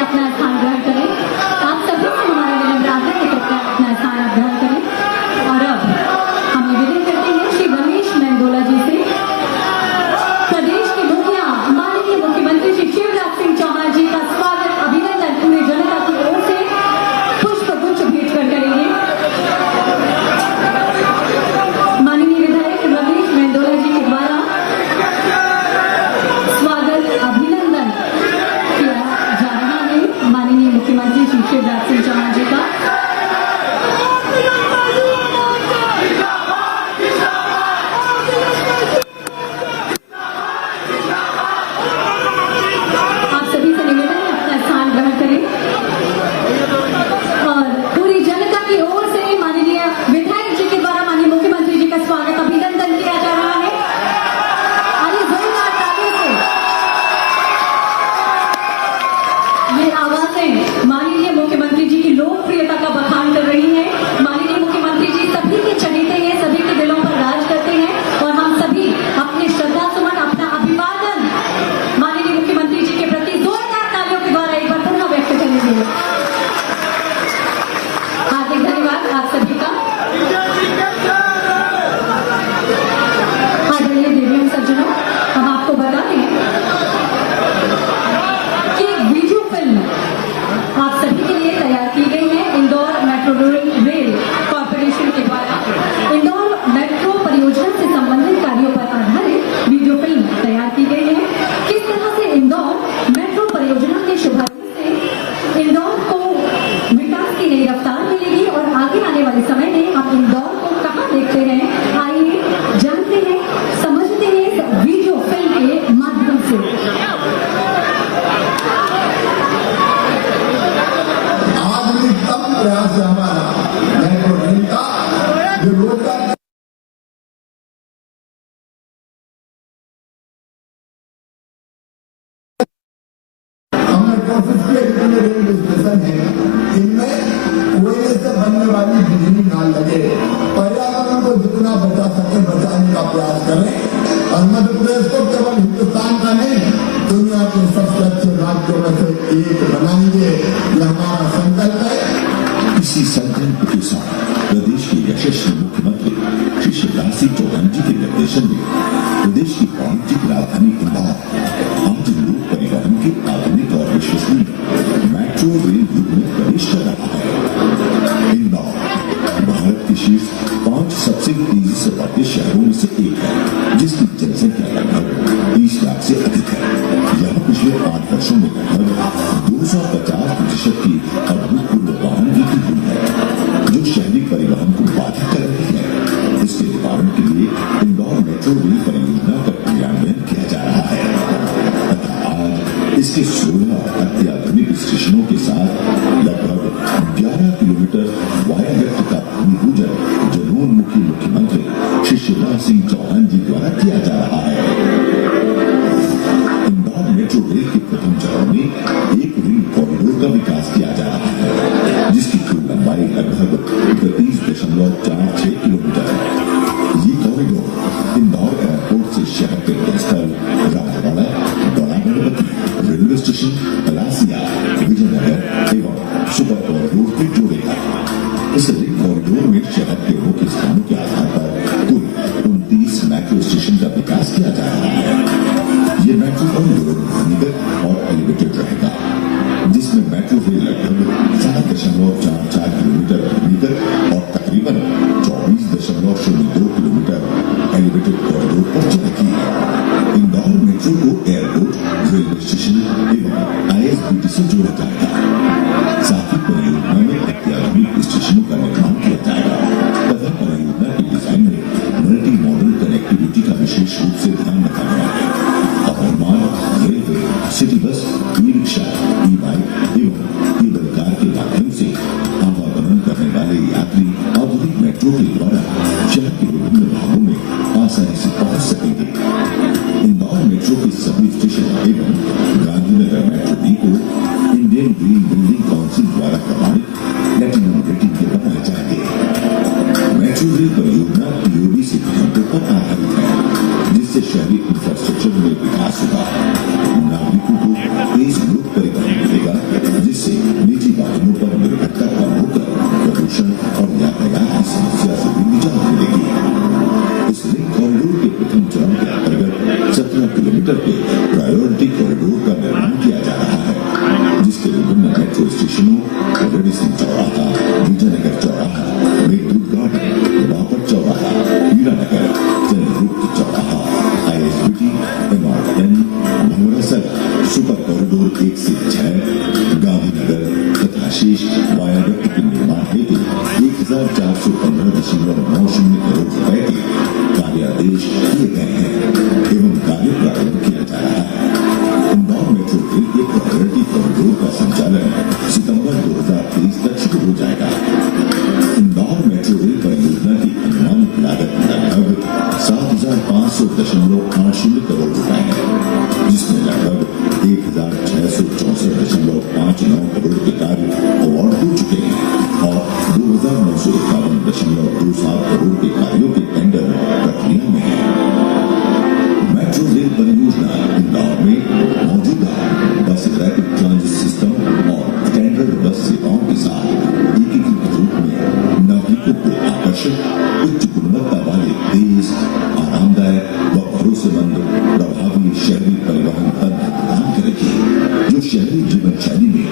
अपना स्थान ग्रहण करें। आप सभी से हमारा विनम्र आग्रह है कि कृपया अपना स्थान आप ग्रहण करें। के साथ प्रदेश के यशस्वी मुख्यमंत्री श्री शिवराज सिंह चौहान जी के निर्देशन में प्रदेश की वाणिज्यिक राजधानी इंदौर आज लोक परिवहन के आधुनिक और विश्वसनीय मेट्रो रेल युग में प्रवेश कर रहा है। इंदौर भारत के शीर्ष 5 सबसे तेजी से बढ़ते शहरों में से एक है, जिसकी जनसंख्या लगभग 30 लाख से अधिक है। यहाँ पिछले 5 वर्षों में लगभग 250% की अभूतपूर्व वाहन वृद्धि हुई है, जो शहरी परिवहन को बाधित कर रही है। इसके निवारण के लिए इंदौर मेट्रो रेल परियोजना का क्रियान्वयन किया जा रहा है तथा आज इसके 16 अत्याधुनिक स्टेशनों के साथ लगभग 11 किलोमीटर वायाडक्ट का भूमि पूजन जनोन्मुखी मुख्यमंत्री श्री शिवराज सिंह चौहान जी द्वारा किया जा रहा है। इंदौर मेट्रो रेल के प्रथम चरण में एक रेल कॉरिडोर का विकास किया जा रहा है, जिसकी कुल लंबाई लगभग 32.46 किलोमीटर है। ये कॉरिडोर इंदौर एयरपोर्ट से शहर के स्थल राजवाड़ा, बड़ा गणपति, रेलवे स्टेशन, पलासिया, विजयनगर एवं सुपर कॉरिडोर को जोड़ेगा। इस रेल कॉरिडोर में शहर के मुख्य स्थानों के आधार पर कुल 29 मेट्रो स्टेशन का विकास किया जा रहा है। ये मेट्रो कॉरिडोर भूमिगत और एलिवेटेड रहेगा, जिसमें मेट्रो रेल लगभग 7.44 किलोमीटर भूमिगत और तकरीबन 24.02 किलोमीटर एलिवेटेड कॉरिडोर पर चलेगी। इंदौर मेट्रो को एयरपोर्ट, रेलवे स्टेशन एवं ISBT से जोड़ा जाएगा। साथ ही परियोजना में अत्याधुनिक स्टेशनों का निर्माण किया जाएगा तथा परियोजना के डिजाइन में मल्टी मॉडल कनेक्टिविटी का विशेष रूप से ध्यान रखा गया है। अवरमान, railway, city bus, e rickshaw, e bike एवं केबल कार के माध्यम से आवागमन करने वाले यात्री आधुनिक मेट्रो के द्वारा शहर के विभिन्न भागों में आसानी से पहुंच सकेंगे। इंदौर मेट्रो के सभी स्टेशन एवं गांधीनगर मेट्रो डी को इंडियन ग्रीन बिल्डिंग काउंसिल द्वारा प्रमाणित प्लैटिनम रेटिंग के बनाए जाएंगे। मेट्रो रेल परियोजना POD सिद्धांतों पर आधारित है, जिससे शहरी इंफ्रास्ट्रक्चर में विकास होगा। नागरिकों को तेज लोक परिवहन मिलेगा, जिससे निजी वाहनों पर निर्भरता कम होकर प्रदूषण और यातायात की समस्या से भी निजात मिलेगी। इस रेल कॉरिडोर के प्रथम चरण के अंतर्गत 17 किलोमीटर के प्रायोरिटी कॉरिडोर का निर्माण किया जा रहा है, जिसके विभिन्न मेट्रो स्टेशनों रेडी सिंह चौराहा, विजयनगर चौराहा, मेघदूत गार्डन, बाबर चौराहा, हीरानगर, चंद्रगुप्त चौराहा, ISBT, MRN, भंवरा सुपर कॉरिडोर 1 से 6, गांधीनगर तथा शेष वायाडक्ट के निर्माण हेतु 1415.90 करोड़ रुपए के कार्यादेश किए गए हैं एवं कार्य प्रारंभ किया जा रहा है। इंदौर मेट्रो रेल के प्रायोरिटी कॉरिडोर का संचालन सितंबर 2023 तक शुरू हो जाएगा। इंदौर मेट्रो रेल परियोजना की अनुमानित लागत लगभग 7,500.80 करोड़ रुपए है, जिसमें लगभग 1,664.59 करोड़ के कार्य अवार्ड हो चुके हैं और 2,951.27 करोड़ के कार्यों के टेंडर प्रक्रिया में है। मेट्रो रेल परियोजना इंदौर में मौजूदा बस रैपिड ट्रांजिट सिस्टम और स्टैंडर्ड बस सेवाओं के साथ एकीकृत रूप में नागरिकों को आकर्षक, उच्च गुणवत्ता वाले, तेज, आरामदायक व भरोसेमंद प्रभावी शहरी परिवहन तंत्र प्रदान करेगी, जो शहरी जीवन शैली में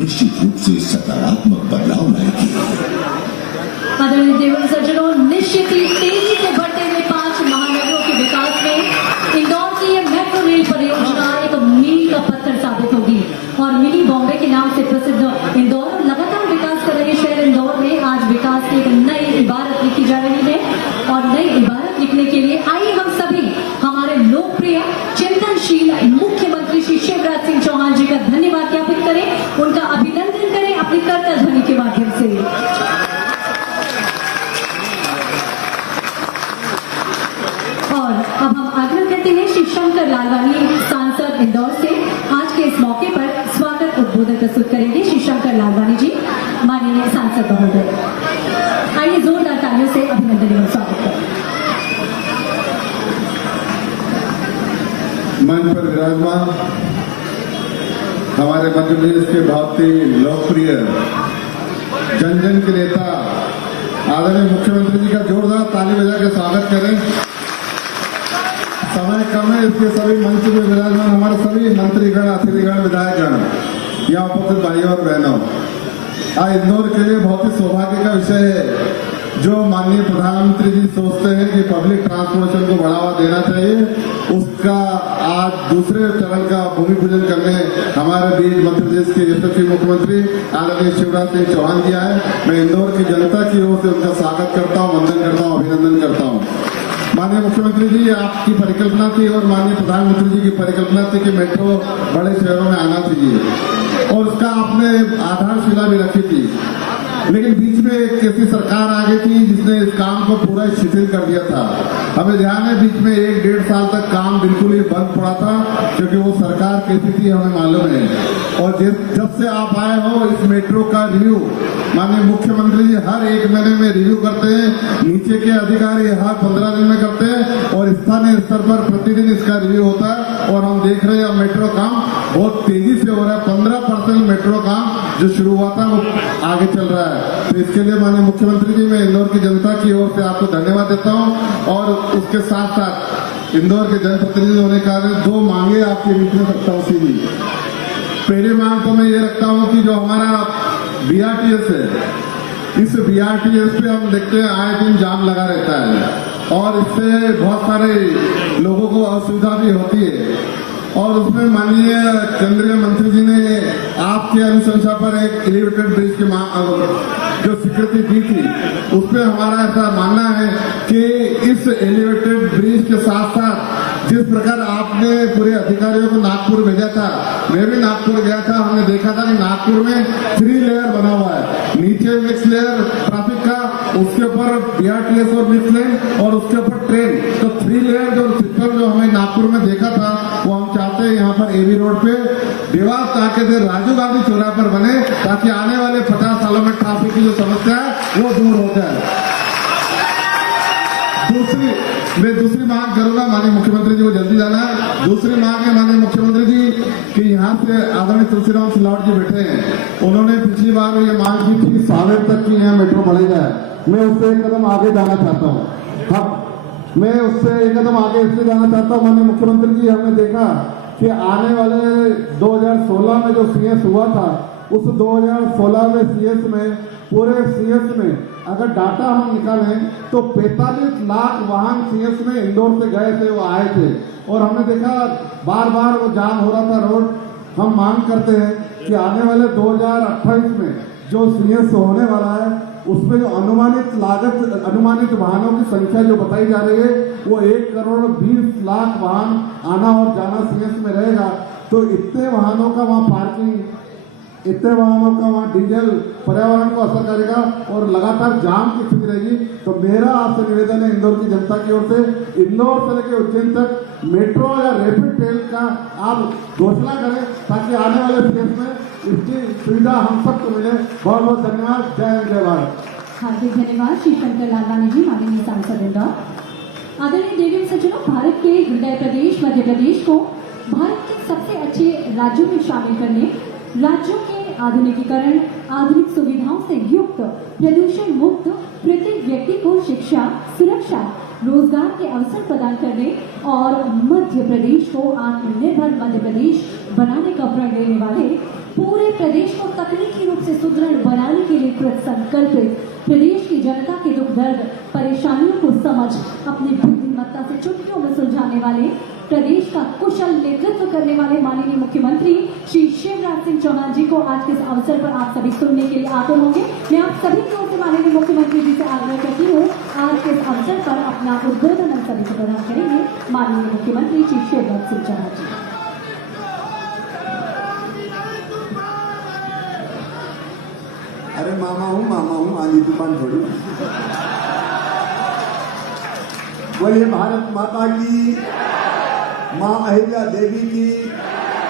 निश्चित रूप से सकारात्मक बदलाव लाएगी। आदरणीय देवर सज्जनों, निश्चित ही तेजी से बढ़ते हुए 5 महानगरों के विकास में इंदौर की यह मेट्रो रेल परियोजना एक मील का पत्थर साबित होगी और मिनी बॉम्बे के नाम से प्रसिद्ध इंदौर और लगातार विकास कर रहे शहर इंदौर में आज विकास की एक नई इबारत लिखी जा रही है। और नई इबारत लिखने के लिए आइए हम सभी हमारे लोकप्रिय चिंतनशील मुख्यमंत्री श्री शिवराज सिंह चौहान जी का धन्यवाद ज्ञापित करें, उनका अभिनंदन करें अपनी करतल ध्वनि के माध्यम से। और अब हम आग्रह करते हैं श्री शंकर लालवानी, सांसद इंदौर से, आज के इस मौके पर स्वागत उद्बोधन प्रस्तुत करेंगे। श्री शंकर लालवानी जी, माननीय सांसद महोदय, आइए जोरदार तालियों से अभिनंदन एवं स्वागत करें। मंच पर विराजमान हमारे मध्य प्रदेश के बहुत ही लोकप्रिय जन जन के नेता आदरणीय मुख्यमंत्री जी का जोरदार ताली बजा के स्वागत करें। समय कम है, इसके सभी मंच में विराजमान हमारे सभी मंत्रीगण, अतिथिगण, विधायकगण, यहाँ उपस्थित भाइयों और बहनों, आज इंदौर के लिए बहुत ही सौभाग्य का विषय है जो माननीय प्रधानमंत्री जी सोचते हैं कि पब्लिक ट्रांसपोर्टेशन को बढ़ावा देना चाहिए, उसका आज दूसरे चरण का भूमि पूजन करने हमारे बीच मध्य प्रदेश के यशस्वी मुख्यमंत्री आदरणीय शिवराज सिंह चौहान जी आए। मैं इंदौर की जनता की ओर से उनका स्वागत करता हूँ, वंदन करता हूँ, अभिनंदन करता हूँ। माननीय मुख्यमंत्री जी, आपकी परिकल्पना थी और माननीय प्रधानमंत्री जी की परिकल्पना थी कि मेट्रो बड़े शहरों में आना चाहिए और उसका आपने आधारशिला भी रखी थी, लेकिन बीच में एक ऐसी सरकार आ गई थी जिसने इस काम को पूरा शिथिल कर दिया था। हमें ध्यान है, बीच में 1-1.5 साल तक काम बिल्कुल ही बंद पड़ा था, क्योंकि वो सरकार कैसी थी हमें मालूम है। और जब से आप आए हो, इस मेट्रो का रिव्यू माननीय मुख्यमंत्री जी हर 1 महीने में रिव्यू करते हैं, नीचे के अधिकारी हर 15 दिन में करते हैं और स्थानीय स्तर पर प्रतिदिन इसका रिव्यू होता है। और हम देख रहे हैं अब मेट्रो काम बहुत तेजी से हो रहा है। 15% मेट्रो काम जो शुरू हुआ था वो आगे चल रहा है। तो इसके लिए माननीय मुख्यमंत्री जी, मैं इंदौर की जनता की ओर से आपको धन्यवाद देता हूं। और उसके साथ साथ इंदौर के जनप्रतिनिधि होने का 2 मांगे आपके बीच में रखता हूँ सीधी। पहली मांग तो मैं ये रखता हूँ कि जो हमारा BRTS है, इस BRTS पे हम देखते हैं आए दिन जाम लगा रहता है और इससे बहुत सारे लोगों को असुविधा भी होती है। और उसमें माननीय केंद्रीय मंत्री जी ने आपके अनुशंसा पर एक एलिवेटेड ब्रिज की जो स्वीकृति दी थी, उसमें हमारा ऐसा मानना है कि इस एलिवेटेड ब्रिज के साथ साथ जिस प्रकार आपने पूरे अधिकारियों को नागपुर भेजा था, मैं भी नागपुर गया था, हमने देखा था कि नागपुर में 3 लेयर बना हुआ है। नीचे मिक्स लेयर ट्रैफिक का, उसके ऊपर BRTS और मिक्स लेन और उसके ऊपर ट्रेन। तो 3 लेयर जो सिस्टम जो हमें नागपुर में देखा था, वो हम चाहते हैं यहाँ पर AB रोड पे देवास ताके से राजीव गांधी चौराहे पर बने, ताकि आने वाले 50 सालों में ट्रैफिक की जो समस्या है वो दूर हो जाए। मैं दूसरी मांग करूंगा, माननीय मुख्यमंत्री जी को जल्दी जाना है। दूसरी मांग है माननीय मुख्यमंत्री जी कि यहाँ से आदरणीय तुलसीराम सिलावट जी बैठे हैं, उन्होंने पिछली बार ये मांग की थी कि सावेर तक की यहाँ मेट्रो बढ़ी जाए। मैं उससे एक कदम आगे जाना चाहता हूँ। हाँ, मैं उससे एक कदम आगे इसलिए जाना चाहता हूँ माननीय मुख्यमंत्री जी, हमने देखा कि आने वाले 2016 में जो CS हुआ था, उस 2016 में CS में पूरे CS में अगर डाटा हम निकालें तो 45 लाख वाहन CS में इंदौर से गए थे, वो आए थे। और हमने देखा बार बार वो जाम हो रहा था रोड। हम मांग करते हैं कि आने वाले 2028 में जो CS होने वाला है, उसमें जो अनुमानित लागत, अनुमानित वाहनों की संख्या जो बताई जा रही है, वो 1,20 लाख वाहन आना और जाना CS में रहेगा। तो इतने वाहनों का वहाँ पार्किंग, इतने वाहनों का वहाँ डीजल पर्यावरण को असर करेगा और लगातार जाम की स्थिति रहेगी। तो मेरा आपसे निवेदन है इंदौर की जनता की ओर से, इंदौर से लेकर उज्जैन तक मेट्रो या रैपिड ट्रेन का आप घोषणा करें, ताकि आने वाले देश में इसकी सुविधा हम सबको मिले। बहुत बहुत धन्यवाद। जय हिंद, जय भारत। हार्दिक धन्यवाद श्री शंकर लालवानी जी, माननीय सांसद इंदौर। आदरणीय देवी सज्जनों, भारत के हृदय प्रदेश मध्य प्रदेश को भारत के सबसे अच्छे राज्यों में शामिल करने, राज्यों के आधुनिकीकरण, आधुनिक सुविधाओं से युक्त, प्रदूषण मुक्त, प्रत्येक व्यक्ति को शिक्षा, सुरक्षा, रोजगार के अवसर प्रदान करने और मध्य प्रदेश को आत्मनिर्भर मध्य प्रदेश बनाने का प्रण लेने वाले, पूरे प्रदेश को तकनीकी रूप से सुदृढ़ बनाने के लिए कृत संकल्पित, प्रदेश की जनता के दुख दर्द परेशानियों को समझ अपनी बुद्धिमत्ता से चुटकियों में सुलझाने वाले, प्रदेश का कुशल नेतृत्व करने वाले माननीय मुख्यमंत्री श्री शिवराज सिंह चौहान जी को आज के इस अवसर पर आप सभी सुनने के लिए आते होंगे। मैं आप सभी की ओर से माननीय मुख्यमंत्री जी से आग्रह करती हूँ, आज के इस अवसर पर अपना उद्बोधन हम सभी को प्रदान करेंगे माननीय मुख्यमंत्री श्री शिवराज सिंह चौहान जी। अरे मामा हूँ आंधी तूफान थोड़ी। बोलिए भारत माता की, माँ अहिल्या देवी की।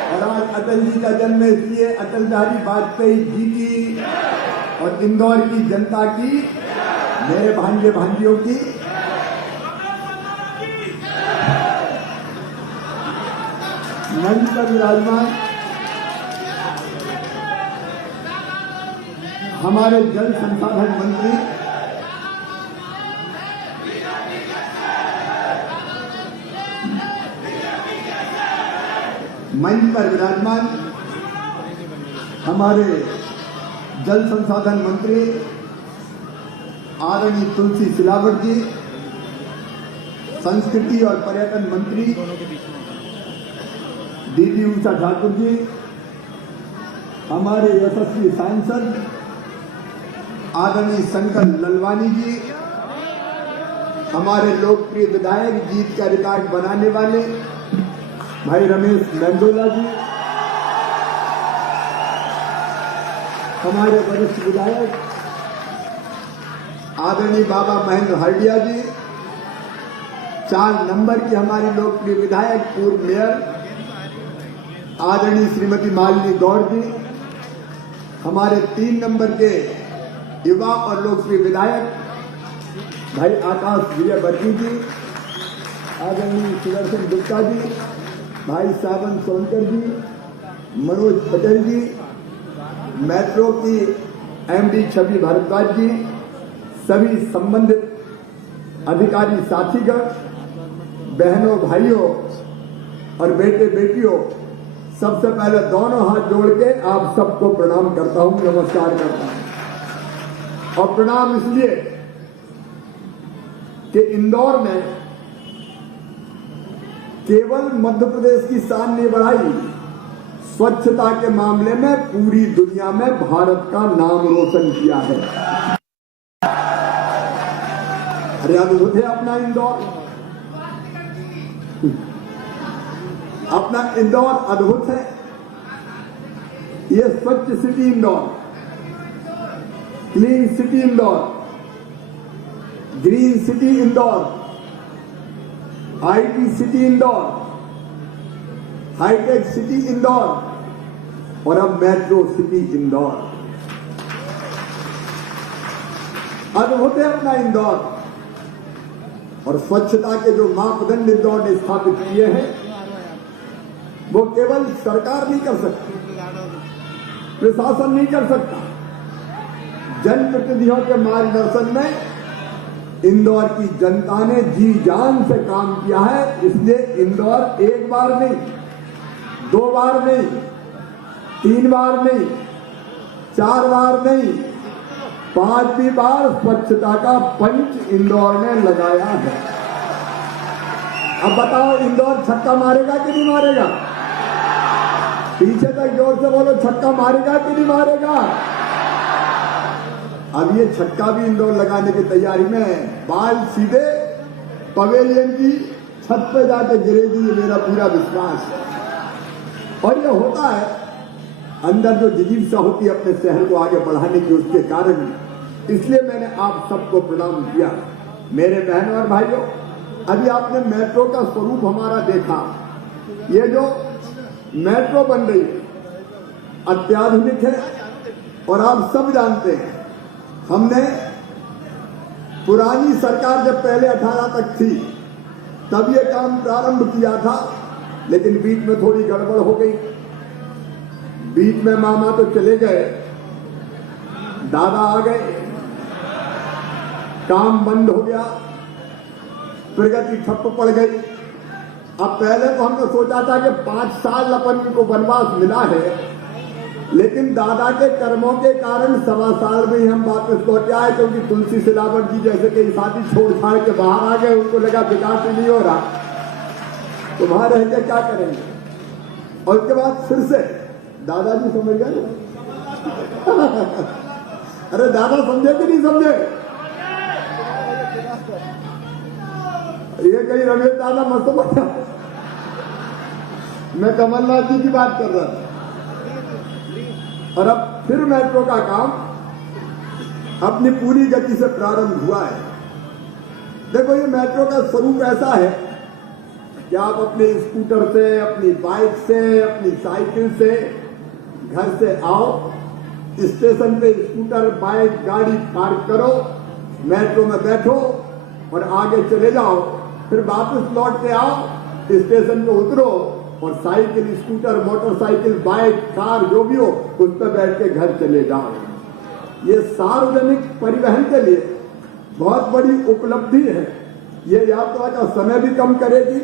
और आज अटल जी का जन्म है, इसलिए अटल बिहारी वाजपेयी जी की और इंदौर की जनता की, मेरे भांजे भांजियों की। मंच पर विराजमान हमारे जल संसाधन मंत्री मंच पर विराजमान हमारे जल संसाधन मंत्री आदरणीय तुलसी सिलावट जी, संस्कृति और पर्यटन मंत्री दीदी उषा ठाकुर जी, हमारे यशस्वी सांसद आदरणीय शंकर ललवानी जी, हमारे लोकप्रिय विधायक जीत का रिकॉर्ड बनाने वाले भाई रमेश मेंदोला जी, हमारे वरिष्ठ विधायक आदरणीय बाबा महेंद्र हरडिया जी, 4 नंबर की हमारी लोकप्रिय विधायक पूर्व मेयर आदरणीय श्रीमती मालिनी गौड़ जी, हमारे 3 नंबर के युवा और लोकप्रिय विधायक भाई आकाश विजय वर्गी जी, आदरणीय सुदर्शन गुप्ता जी, भाई सावन सोनकर जी, मनोज पटेल जी, मेट्रो की एमडी छवि भारद्वाज जी, सभी संबंधित अधिकारी साथीगण, बहनों भाइयों और बेटे बेटियों, सबसे पहले दोनों हाथ जोड़ के आप सबको प्रणाम करता हूं, नमस्कार करता हूं। और प्रणाम इसलिए कि इंदौर में केवल मध्य प्रदेश की शान नहीं बढ़ाई, स्वच्छता के मामले में पूरी दुनिया में भारत का नाम रोशन किया है। अरे अद्भुत है अपना इंदौर, अपना इंदौर अद्भुत है। ये स्वच्छ city Indore, clean city Indore, green city Indore, IT city Indore, hi tech city Indore और अब मेट्रो सिटी इंदौर। अद्भुत है अपना इंदौर। और स्वच्छता के जो मापदंड इंदौर ने स्थापित किए हैं वो केवल सरकार नहीं कर सकती, प्रशासन नहीं कर सकता, जनप्रतिनिधियों के मार्गदर्शन में इंदौर की जनता ने जी जान से काम किया है। इसलिए इंदौर 1 बार नहीं, 2 बार नहीं, 3 बार नहीं, 4 बार नहीं, 5वीं बार स्वच्छता का पंच इंदौर ने लगाया है। अब बताओ इंदौर छक्का मारेगा कि नहीं मारेगा? पीछे तक जोर से बोलो, छक्का मारेगा कि नहीं मारेगा? अब ये छक्का भी इंदौर लगाने की तैयारी में, बाल सीधे पवेलियन की छत पे जाके गिरेगी, ये मेरा पूरा विश्वास है। और ये होता है, अंदर जो जिज्ञासा होती है अपने शहर को आगे बढ़ाने की, उसके कारण। इसलिए मैंने आप सबको प्रणाम किया। मेरे बहनों और भाइयों, अभी आपने मेट्रो का स्वरूप हमारा देखा। ये जो मेट्रो बन रही है अत्याधुनिक है और आप सब जानते हैं, हमने पुरानी सरकार जब पहले 18 तक थी तब ये काम प्रारंभ किया था, लेकिन बीच में थोड़ी गड़बड़ हो गई। बीच में मामा तो चले गए, दादा आ गए, काम बंद हो गया, प्रगति ठप पड़ गई। अब पहले तो हमने सोचा था कि 5 साल अपन को वनवास मिला है, लेकिन दादा के कर्मों के कारण 1.25 साल में ही हम वापस लौट आए, क्योंकि तुलसी सिलावट जी जैसे कई साथी छोड़ छाड़ के बाहर आ गए, उनको लगा विकास ही नहीं हो रहा, तुम्हारे रह के क्या करेंगे। और उसके बाद फिर से दादाजी समझ गए अरे दादा समझे कि नहीं समझे? ये कहीं रमेश दादा मत समझा, मैं कमलनाथ जी की बात कर रहा था। और अब फिर मेट्रो का काम अपनी पूरी गति से प्रारंभ हुआ है। देखो, ये मेट्रो का स्वरूप ऐसा है कि आप अपने स्कूटर से, अपनी बाइक से, अपनी साइकिल से घर से आओ, स्टेशन पे स्कूटर, बाइक, गाड़ी पार्क करो, मेट्रो में बैठो और आगे चले जाओ, फिर वापस लौट के आओ, स्टेशन पे उतरो और cycle, scooter, motorcycle, bike, car जो भी हो उस पर बैठ के घर चले जाओ। ये सार्वजनिक परिवहन के लिए बहुत बड़ी उपलब्धि है। ये यात्रा का समय भी कम करेगी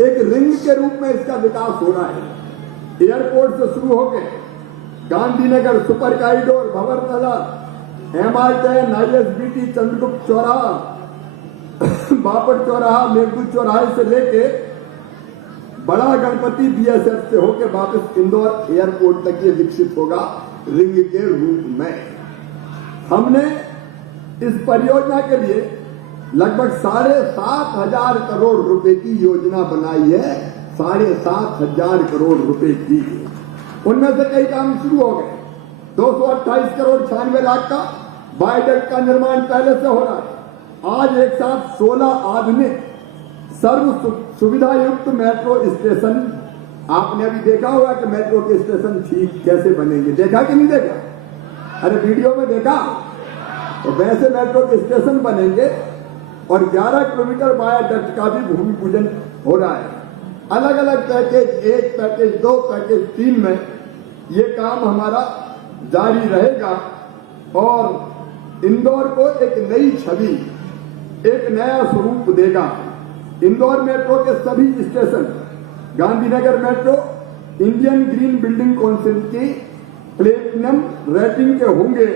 एक रिंग के रूप में इसका विकास हो रहा है। एयरपोर्ट से शुरू होकर Gandhinagar super corridor, Bhanwartala, MR10, ISBT, Chandragupta चौराहा, बापट चौराहा, मेघदूत चौराहे से लेके बड़ा गणपति BSF से होकर वापस इंदौर एयरपोर्ट तक ये विकसित होगा रिंग के रूप में। हमने इस परियोजना के लिए लगभग 7,500 करोड़ रुपए की योजना बनाई है। 7,500 करोड़ रुपए की, उनमें से कई काम शुरू हो गए। 228 करोड़ 96 लाख का वायडक्ट का निर्माण पहले से हो रहा है। आज एक साथ 16 आधुनिक सर्व सुविधा युक्त मेट्रो स्टेशन, आपने अभी देखा होगा कि मेट्रो के स्टेशन ठीक कैसे बनेंगे, देखा कि नहीं देखा? अरे वीडियो में देखा। तो वैसे मेट्रो के स्टेशन बनेंगे और 11 किलोमीटर वायडक्ट का भी भूमि पूजन हो रहा है। अलग अलग पैकेज 1, पैकेज 2, पैकेज 3 में ये काम हमारा जारी रहेगा और इंदौर को एक नई छवि, एक नया स्वरूप देगा। इंदौर मेट्रो के सभी station Gandhinagar metro Indian green building council की प्लेटिनम रेटिंग के होंगे।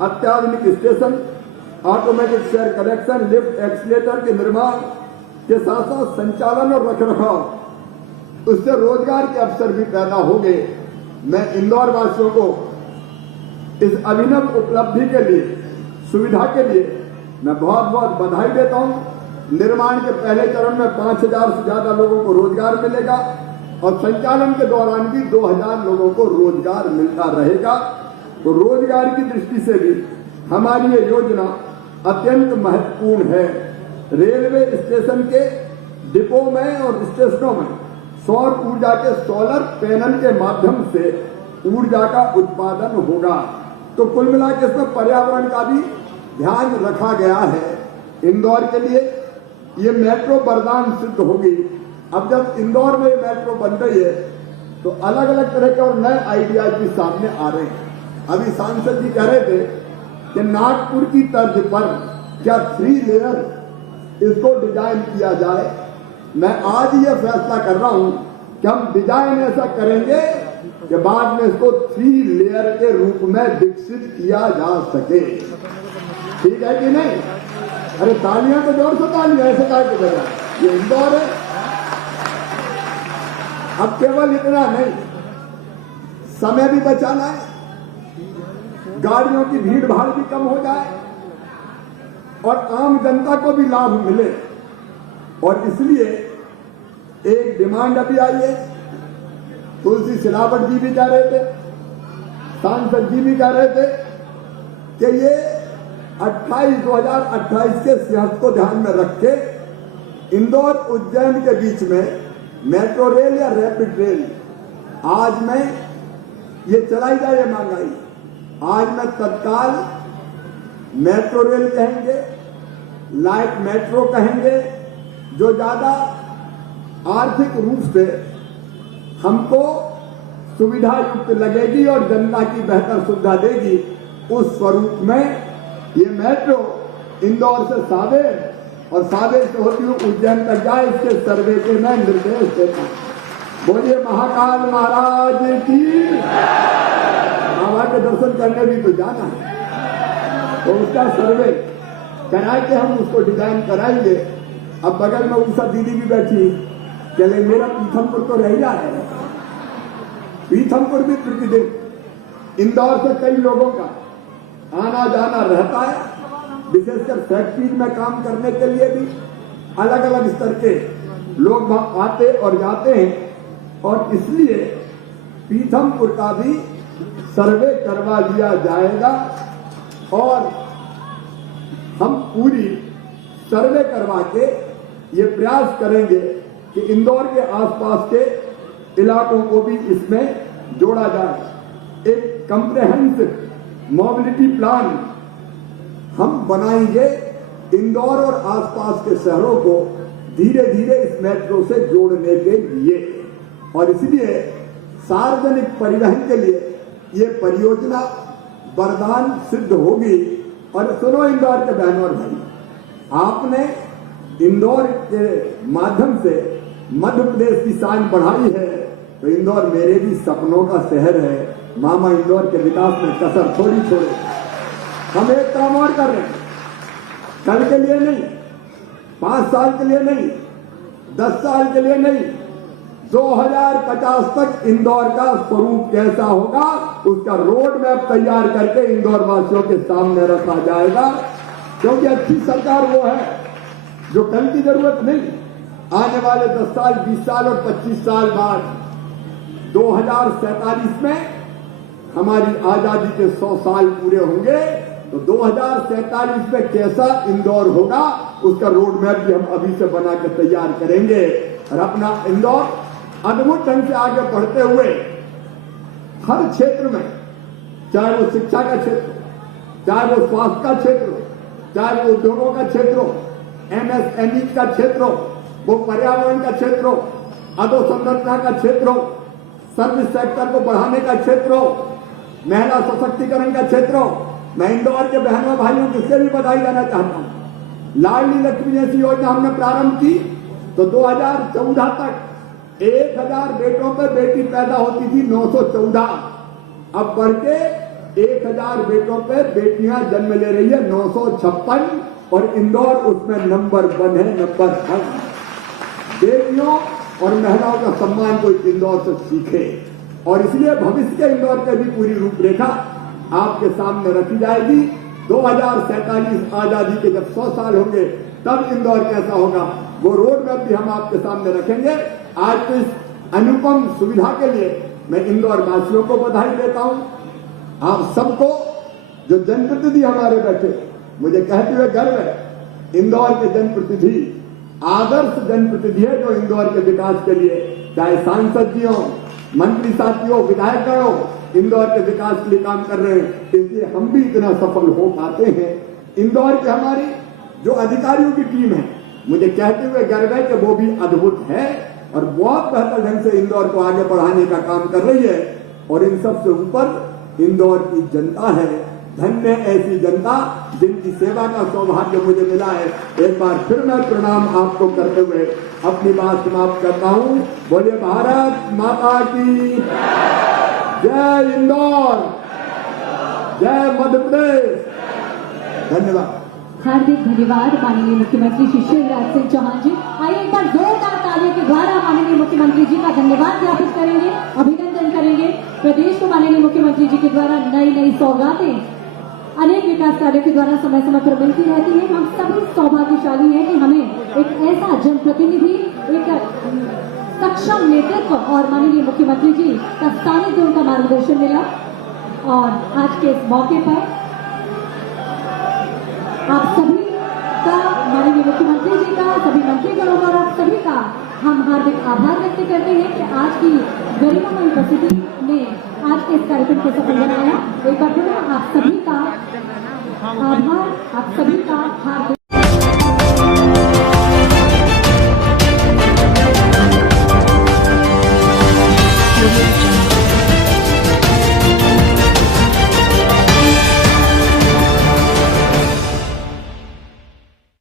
अत्याधुनिक station, automatic share collection, lift, accelerator के निर्माण के साथ साथ संचालन और रखरखाव, उससे रोजगार के अवसर भी पैदा होंगे। मैं इंदौर वासियों को इस अभिनव उपलब्धि के लिए, सुविधा के लिए मैं बहुत बहुत बधाई देता हूं। निर्माण के पहले चरण में 5,000 से ज्यादा लोगों को रोजगार मिलेगा और संचालन के दौरान भी 2,000 लोगों को रोजगार मिलता रहेगा। तो रोजगार की दृष्टि से भी हमारी ये योजना अत्यंत महत्वपूर्ण है। रेलवे स्टेशन के डिपो में और स्टेशनों में सौर ऊर्जा के सोलर पैनल के माध्यम से ऊर्जा का उत्पादन होगा। तो कुल मिलाकर इसमें पर्यावरण का भी ध्यान रखा गया है। इंदौर के लिए ये मेट्रो वरदान सिद्ध होगी। अब जब इंदौर में ये मेट्रो बन रही है तो अलग अलग तरह के और नए आइडियाज भी सामने आ रहे हैं। अभी सांसद जी कह रहे थे कि नागपुर की तर्ज पर क्या 3 लेयर इसको डिजाइन किया जाए। मैं आज ये फैसला कर रहा हूं कि हम डिजाइन ऐसा करेंगे कि बाद में इसको 3 लेयर के रूप में विकसित किया जा सके। ठीक है कि नहीं? अरे तालियां तो जोर से तालियां, ऐसे कहा कि बजा ये इंदौर है। अब केवल इतना नहीं, समय भी बचाना है, गाड़ियों की भीड़ भाड़ भी कम हो जाए और आम जनता को भी लाभ मिले। और इसलिए एक डिमांड अभी आई है, तुलसी सिलावट जी भी कह रहे थे, सांसद जी भी कह रहे थे कि ये 2028 के सियासत को ध्यान में रख के इंदौर उज्जैन के बीच में मेट्रो रेल या रैपिड रेल आज में ये चलाई जाए, महंगाई आज में तत्काल मेट्रो रेल कहेंगे, लाइट मेट्रो कहेंगे, जो ज्यादा आर्थिक रूप से हमको सुविधा युक्त लगेगी और जनता की बेहतर सुविधा देगी। उस स्वरूप में ये मेट्रो इंदौर से सावेर और सावेर से होती हुई उज्जैन तक जाए, इसके सर्वे के मैं निर्देश देता हूं। बोलिए महाकाल महाराज की। बाबा के दर्शन करने भी तो जाना है, तो उसका सर्वे करा के हम उसको डिजाइन कराएंगे। अब बगल में उषा दीदी भी बैठी, चले मेरा पीथमपुर तो रह रहा है। पीथमपुर भी प्रतिदिन इंदौर से कई लोगों का आना जाना रहता है, विशेषकर फैक्ट्री में काम करने के लिए भी अलग अलग स्तर के लोग वहां आते और जाते हैं। और इसलिए पीथमपुर का भी सर्वे करवा लिया जाएगा और हम पूरी सर्वे करवा के ये प्रयास करेंगे कि इंदौर के आसपास के इलाकों को भी इसमें जोड़ा जाए। एक कम्प्रेहेंसिव मोबिलिटी प्लान हम बनाएंगे इंदौर और आसपास के शहरों को धीरे धीरे इस मेट्रो से जोड़ने के लिए। और इसलिए सार्वजनिक परिवहन के लिए ये परियोजना वरदान सिद्ध होगी। और सुनो इंदौर के बहनों और भाई, आपने इंदौर के माध्यम से मध्य प्रदेश की शान बढ़ाई है, तो इंदौर मेरे भी सपनों का शहर है। मामा इंदौर के विकास में कसर थोड़ी छोड़े। हम एक काम और कर रहे हैं, कल के लिए नहीं, 5 साल के लिए नहीं, 10 साल के लिए नहीं, 2050 तक इंदौर का स्वरूप कैसा होगा उसका रोड मैप तैयार करके इंदौर वासियों के सामने रखा जाएगा। क्योंकि अच्छी सरकार वो है जो कल की जरूरत नहीं, आने वाले 10 साल, 20 साल और 25 साल बाद 2047 में हमारी आजादी के 100 साल पूरे होंगे, तो 2047 में कैसा इंदौर होगा उसका रोड मैप भी हम अभी से बना के तैयार करेंगे। और अपना इंदौर अद्भुत ढंग से आगे बढ़ते हुए हर क्षेत्र में, चाहे वो शिक्षा का क्षेत्र, चाहे वो स्वास्थ्य का क्षेत्र, चाहे वो उद्योगों का क्षेत्र हो, MSME का क्षेत्र हो, वो पर्यावरण का क्षेत्र हो, अधोसंरचना का क्षेत्र हो, सर्विस सेक्टर को बढ़ाने का क्षेत्र हो, महिला सशक्तिकरण का क्षेत्र हो। मैं इंदौर के बहनों भाइयों किससे भी बधाई देना चाहता हूं। लाडली लक्ष्मी जैसी योजना हमने प्रारंभ की तो 2014 तक 1000 बेटों पर बेटी पैदा होती थी, 914। अब बढ़ के 1000 बेटों पर बेटियां जन्म ले रही है, 956, और इंदौर उसमें नंबर 1 है, नंबर 1। बेटियों और महिलाओं का सम्मान कोई इंदौर से सीखे, और इसलिए भविष्य के इंदौर की भी पूरी रूपरेखा आपके सामने रखी जाएगी। 2047 आजादी के जब 100 साल होंगे तब इंदौर कैसा होगा वो रोड मैप भी हम आपके सामने रखेंगे। आज तो इस अनुपम सुविधा के लिए मैं इंदौर वासियों को बधाई देता हूं। आप सबको, जो जनप्रतिनिधि हमारे बैठे, मुझे कहते हुए गर्व है, इंदौर के जनप्रतिनिधि आदर्श जनप्रतिनिधि है जो इंदौर के विकास के लिए, चाहे सांसद जी हो, मंत्री साथियों, विधायकगण हो, इंदौर के विकास के लिए काम कर रहे हैं। इसलिए हम भी इतना सफल हो पाते हैं। इंदौर की हमारी जो अधिकारियों की टीम है, मुझे कहते हुए गर्व है कि वो भी अद्भुत है और बहुत बेहतर ढंग से इंदौर को आगे बढ़ाने का काम कर रही है। और इन सबसे ऊपर इंदौर की जनता है। धन्य ऐसी जनता जिनकी सेवा का सौभाग्य मुझे मिला है। एक बार फिर मैं प्रणाम आपको करते हुए अपनी बात समाप्त करता हूं। बोले भारत माता की जय, इंदौर जय, मध्य प्रदेश। धन्यवाद। हार्दिक धन्यवाद माननीय मुख्यमंत्री श्री शिवराज सिंह चौहान जी। आइए एक बार जोरदार तालियों के द्वारा माननीय मुख्यमंत्री जी का धन्यवाद ज्ञापित करेंगे, अभिनंदन करेंगे। प्रदेश को माननीय मुख्यमंत्री जी के द्वारा नई नई सौगातें अनेक विकास कार्यों के द्वारा समय समय पर मिलती रहती है। हम सभी सौभाग्यशाली हैं कि हमें एक ऐसा जनप्रतिनिधि, एक सक्षम नेतृत्व और माननीय मुख्यमंत्री जी का सानिध्य, उनका मार्गदर्शन मिला। और आज के इस मौके पर आप सभी का, माननीय मुख्यमंत्री जी का, सभी मंत्रीगणों और आप सभी का हम हार्दिक आभार व्यक्त करते हैं कि आज की गरिमामय उपस्थिति ने आज के इस कार्यक्रम को सफल बनाया। एक बार फिर आप सभी का आभार, आप सभी का हार्दिक